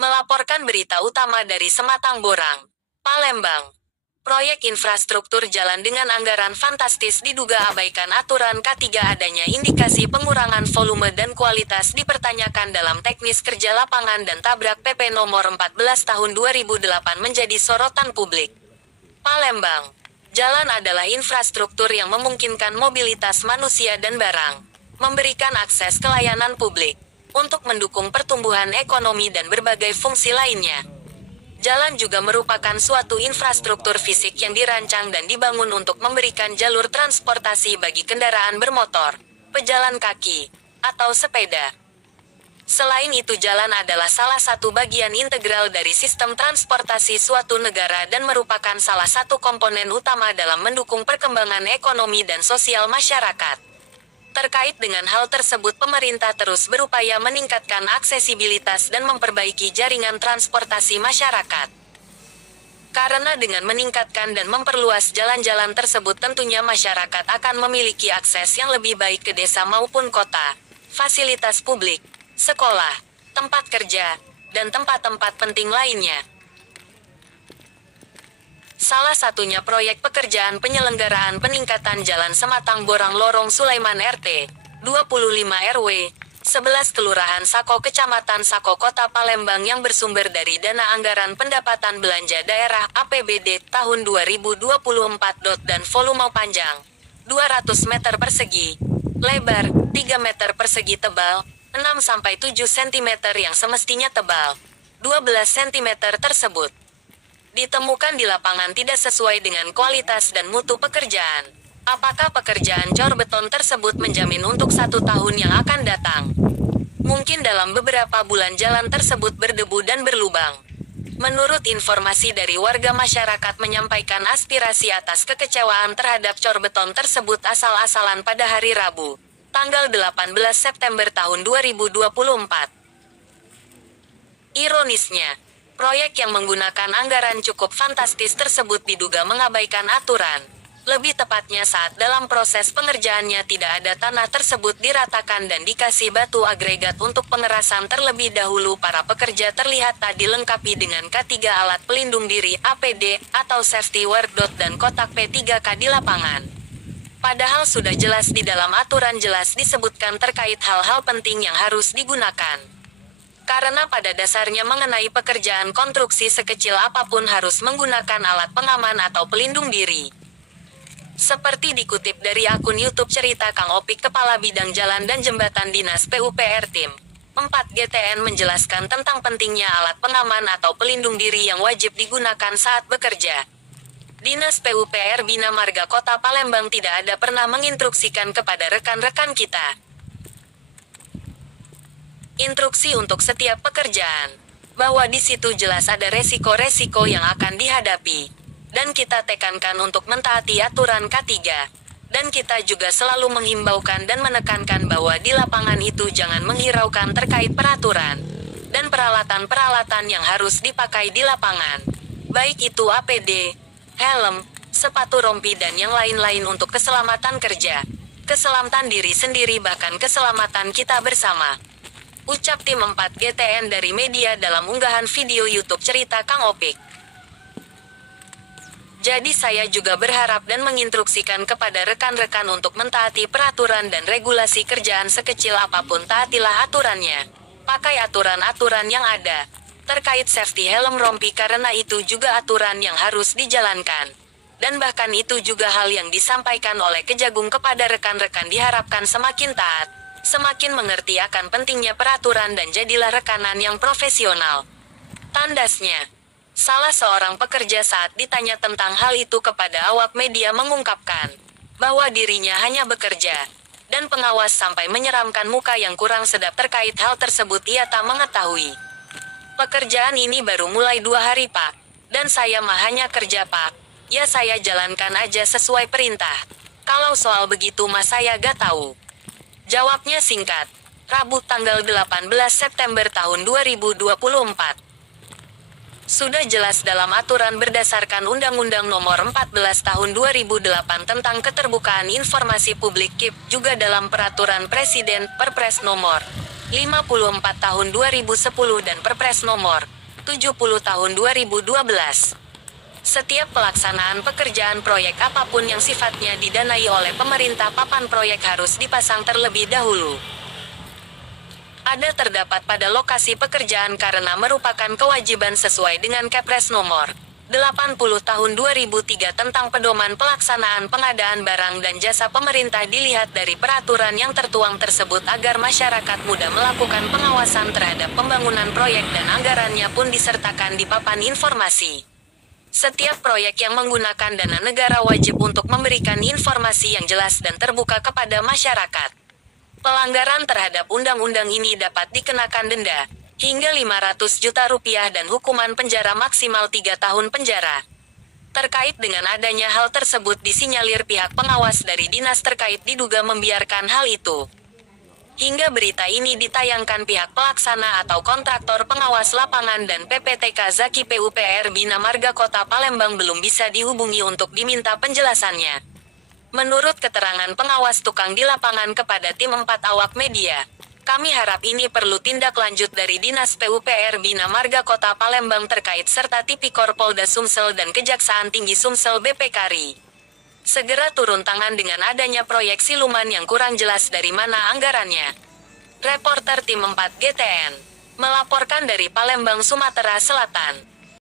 Melaporkan berita utama dari Sematang Borang, Palembang. Proyek infrastruktur jalan dengan anggaran fantastis diduga abaikan aturan K3. Adanya indikasi pengurangan volume dan kualitas dipertanyakan dalam teknis kerja lapangan dan tabrak PP nomor 14 tahun 2008 menjadi sorotan publik. Palembang. Jalan adalah infrastruktur yang memungkinkan mobilitas manusia dan barang, memberikan akses ke layanan publik, untuk mendukung pertumbuhan ekonomi dan berbagai fungsi lainnya. Jalan juga merupakan suatu infrastruktur fisik yang dirancang dan dibangun untuk memberikan jalur transportasi bagi kendaraan bermotor, pejalan kaki, atau sepeda. Selain itu, jalan adalah salah satu bagian integral dari sistem transportasi suatu negara dan merupakan salah satu komponen utama dalam mendukung perkembangan ekonomi dan sosial masyarakat. Terkait dengan hal tersebut, pemerintah terus berupaya meningkatkan aksesibilitas dan memperbaiki jaringan transportasi masyarakat. Karena dengan meningkatkan dan memperluas jalan-jalan tersebut, tentunya masyarakat akan memiliki akses yang lebih baik ke desa maupun kota, fasilitas publik, sekolah, tempat kerja, dan tempat-tempat penting lainnya. Salah satunya proyek pekerjaan penyelenggaraan peningkatan Jalan Sematang Borang Lorong Sulaiman RT 25 RW 11 Kelurahan Sako Kecamatan Sako Kota Palembang yang bersumber dari dana anggaran pendapatan belanja daerah APBD tahun 2024. Dan volume panjang 200 meter persegi, lebar 3 meter persegi, tebal 6-7 cm yang semestinya tebal 12 cm tersebut ditemukan di lapangan tidak sesuai dengan kualitas dan mutu pekerjaan. Apakah pekerjaan cor beton tersebut menjamin untuk 1 tahun yang akan datang? Mungkin dalam beberapa bulan jalan tersebut berdebu dan berlubang. Menurut informasi dari warga, masyarakat menyampaikan aspirasi atas kekecewaan terhadap cor beton tersebut asal-asalan pada hari Rabu, tanggal 18 September tahun 2024. Ironisnya, proyek yang menggunakan anggaran cukup fantastis tersebut diduga mengabaikan aturan. Lebih tepatnya saat dalam proses pengerjaannya tidak ada tanah tersebut diratakan dan dikasih batu agregat untuk pengerasan terlebih dahulu. Para pekerja terlihat tak dilengkapi dengan K3 alat pelindung diri APD atau safety work dot dan kotak P3K di lapangan. Padahal sudah jelas di dalam aturan jelas disebutkan terkait hal-hal penting yang harus digunakan. Karena pada dasarnya mengenai pekerjaan konstruksi sekecil apapun harus menggunakan alat pengaman atau pelindung diri. Seperti dikutip dari akun YouTube Cerita Kang Opik, Kepala Bidang Jalan dan Jembatan Dinas PUPR Tim 4 GTN menjelaskan tentang pentingnya alat pengaman atau pelindung diri yang wajib digunakan saat bekerja. Dinas PUPR Bina Marga Kota Palembang tidak ada pernah menginstruksikan kepada rekan-rekan kita instruksi untuk setiap pekerjaan, bahwa di situ jelas ada resiko-resiko yang akan dihadapi, dan kita tekankan untuk mentaati aturan K3, dan kita juga selalu menghimbaukan dan menekankan bahwa di lapangan itu jangan menghiraukan terkait peraturan, dan peralatan-peralatan yang harus dipakai di lapangan, baik itu APD, helm, sepatu rompi dan yang lain-lain untuk keselamatan kerja, keselamatan diri sendiri bahkan keselamatan kita bersama. Ucap tim 4 GTN dari media dalam unggahan video YouTube Cerita Kang Opik. Jadi saya juga berharap dan menginstruksikan kepada rekan-rekan untuk mentaati peraturan dan regulasi kerjaan sekecil apapun, taatilah aturannya. Pakai aturan-aturan yang ada. Terkait safety helm rompi karena itu juga aturan yang harus dijalankan. Dan bahkan itu juga hal yang disampaikan oleh Kejagung kepada rekan-rekan, diharapkan semakin taat, semakin mengerti akan pentingnya peraturan dan jadilah rekanan yang profesional. Tandasnya, salah seorang pekerja saat ditanya tentang hal itu kepada awak media mengungkapkan bahwa dirinya hanya bekerja, dan pengawas sampai menyeramkan muka yang kurang sedap terkait hal tersebut. Ia tak mengetahui. Pekerjaan ini baru mulai 2 hari Pak, dan saya mah hanya kerja Pak. Ya saya jalankan aja sesuai perintah. Kalau soal begitu mah saya gak tahu. Jawabnya singkat, Rabu tanggal 18 September tahun 2024. Sudah jelas dalam aturan berdasarkan Undang-Undang Nomor 14 Tahun 2008 tentang Keterbukaan Informasi Publik KIP, juga dalam Peraturan Presiden Perpres Nomor 54 tahun 2010 dan Perpres nomor 70 tahun 2012. Setiap pelaksanaan pekerjaan proyek apapun yang sifatnya didanai oleh pemerintah, papan proyek harus dipasang terlebih dahulu. Ada terdapat pada lokasi pekerjaan karena merupakan kewajiban sesuai dengan Kepres nomor 80 tahun 2003 tentang pedoman pelaksanaan pengadaan barang dan jasa pemerintah. Dilihat dari peraturan yang tertuang tersebut agar masyarakat mudah melakukan pengawasan terhadap pembangunan proyek dan anggarannya pun disertakan di papan informasi. Setiap proyek yang menggunakan dana negara wajib untuk memberikan informasi yang jelas dan terbuka kepada masyarakat. Pelanggaran terhadap undang-undang ini dapat dikenakan denda hingga 500 juta rupiah dan hukuman penjara maksimal 3 tahun penjara. Terkait dengan adanya hal tersebut, disinyalir pihak pengawas dari dinas terkait diduga membiarkan hal itu. Hingga berita ini ditayangkan, pihak pelaksana atau kontraktor pengawas lapangan dan PPTK Zaki PUPR Bina Marga Kota Palembang belum bisa dihubungi untuk diminta penjelasannya. Menurut keterangan pengawas tukang di lapangan kepada tim 4 awak media, kami harap ini perlu tindak lanjut dari Dinas PUPR Bina Marga Kota Palembang terkait serta Tipikor Polda Sumsel dan Kejaksaan Tinggi Sumsel BPKRI. Segera turun tangan dengan adanya proyek siluman yang kurang jelas dari mana anggarannya. Reporter Tim 4 GTN melaporkan dari Palembang, Sumatera Selatan.